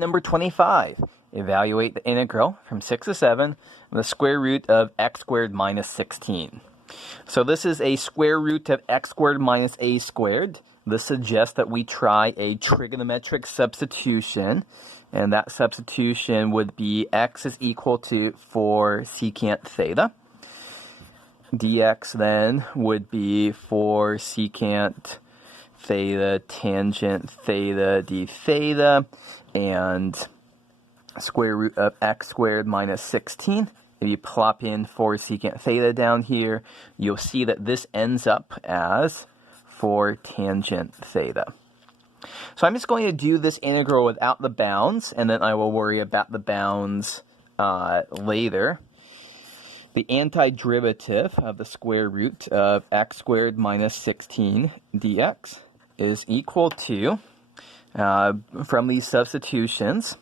number 25. Evaluate the integral from 6 to 7 of the square root of x squared minus 16. So this is a square root of x squared minus a squared. This suggests that we try a trigonometric substitution, and that substitution would be x is equal to 4 secant theta. Dx then would be 4 secant theta tangent theta d theta, and square root of x squared minus 16. If you plop in 4 secant theta down here, you'll see that this ends up as 4 tangent theta. So I'm just going to do this integral without the bounds, and then I will worry about the bounds later. The antiderivative of the square root of x squared minus 16 dx is equal to, from these substitutions,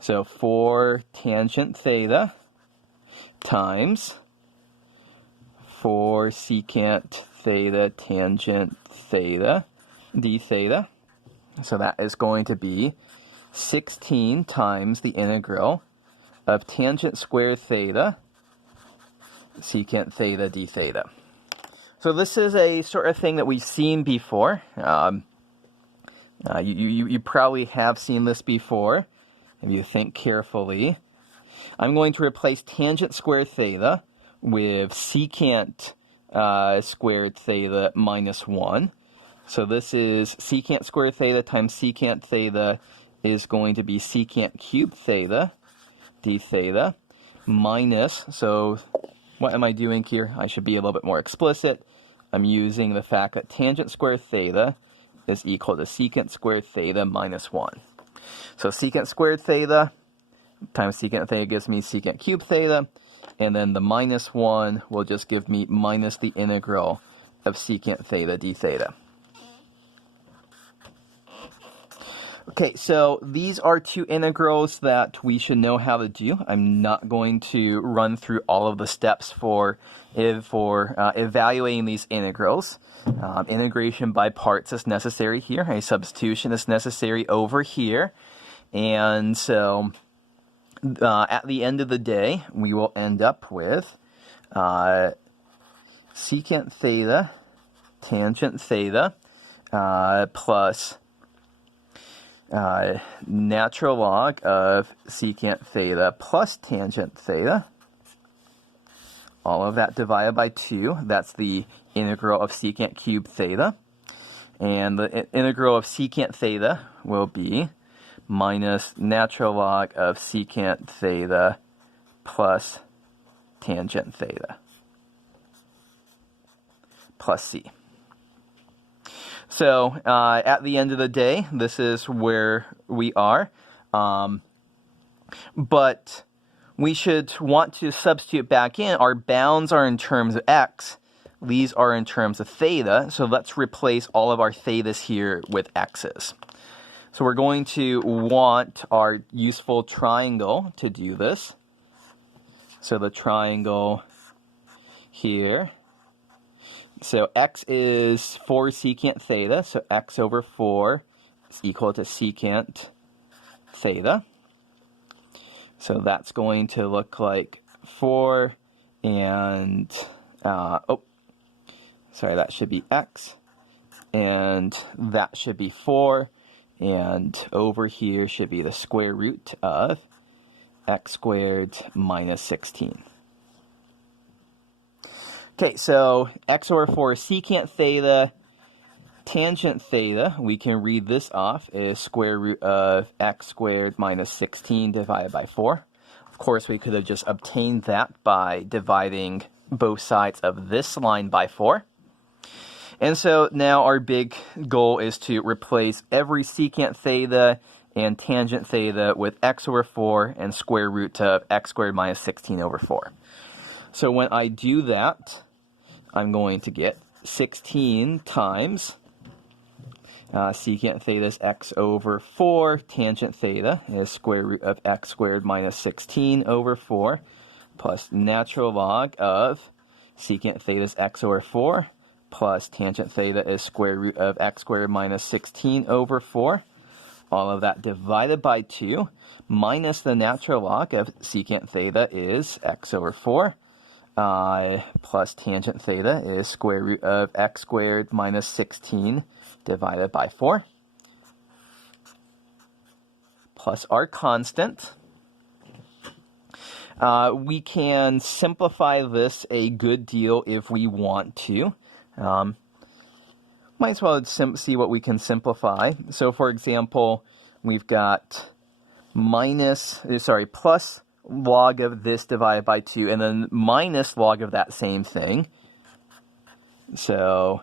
so 4 tangent theta times 4 secant theta tangent theta d theta. So that is going to be 16 times the integral of tangent squared theta secant theta d theta. So this is a sort of thing that we've seen before. You probably have seen this before if you think carefully. I'm going to replace tangent squared theta with secant squared theta minus 1. So this is secant squared theta times secant theta is going to be secant cubed theta d theta minus, so what am I doing here? I should be a little bit more explicit. I'm using the fact that tangent squared theta is equal to secant squared theta minus 1. So secant squared theta times secant theta gives me secant cubed theta, and then the minus 1 will just give me minus the integral of secant theta d theta. Okay, so these are two integrals that we should know how to do. I'm not going to run through all of the steps for evaluating these integrals. Integration by parts is necessary here. A substitution is necessary over here. And so at the end of the day, we will end up with secant theta tangent theta plus natural log of secant theta plus tangent theta. All of that divided by 2. That's the integral of secant cubed theta. And the integral of secant theta will be minus natural log of secant theta plus tangent theta plus c. So at the end of the day, this is where we are. But we should want to substitute back in. Our bounds are in terms of x. These are in terms of theta. So let's replace all of our thetas here with x's. So we're going to want our useful triangle to do this. So the triangle here. So x is 4 secant theta, so x over 4 is equal to secant theta. So that's going to look like 4 and, that should be x, and that should be 4, and over here should be the square root of x squared minus 16. Okay, so x over 4 is secant theta, tangent theta, we can read this off as square root of x squared minus 16 divided by 4. Of course, we could have just obtained that by dividing both sides of this line by 4. And so now our big goal is to replace every secant theta and tangent theta with x over 4 and square root of x squared minus 16 over 4. So when I do that, I'm going to get 16 times secant theta is x over 4, tangent theta is square root of x squared minus 16 over 4, plus natural log of secant theta is x over 4, plus tangent theta is square root of x squared minus 16 over 4. all of that divided by 2, minus the natural log of secant theta is x over 4, plus tangent theta is square root of x squared minus 16 divided by 4, plus our constant. We can simplify this a good deal if we want to. Might as well see what we can simplify. So, for example, we've got plus log of this divided by 2, and then minus log of that same thing. So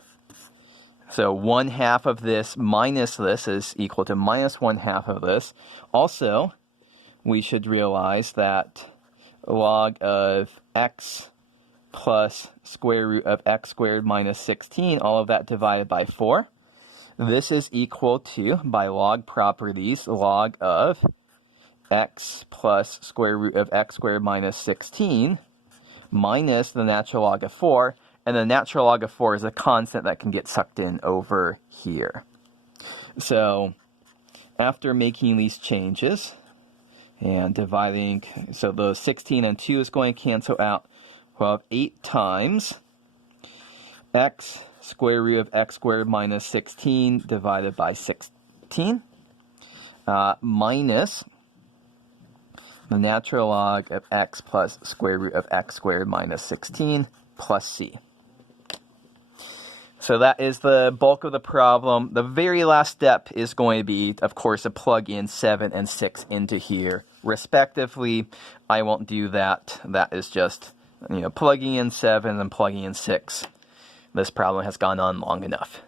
1/2 of this minus this is equal to minus 1/2 of this. Also, we should realize that log of x plus square root of x squared minus 16, all of that divided by 4. This is equal to, by log properties, log of x plus square root of x squared minus 16 minus the natural log of 4. And the natural log of 4 is a constant that can get sucked in over here. So after making these changes and dividing, so the 16 and 2 is going to cancel out. We'll have 8 times x square root of x squared minus 16 divided by 16 minus the natural log of x plus square root of x squared minus 16 plus c. So that is the bulk of the problem. The very last step is going to be, of course, to plug in 7 and 6 into here, respectively. I won't do that. That is just, plugging in 7 and plugging in 6. This problem has gone on long enough.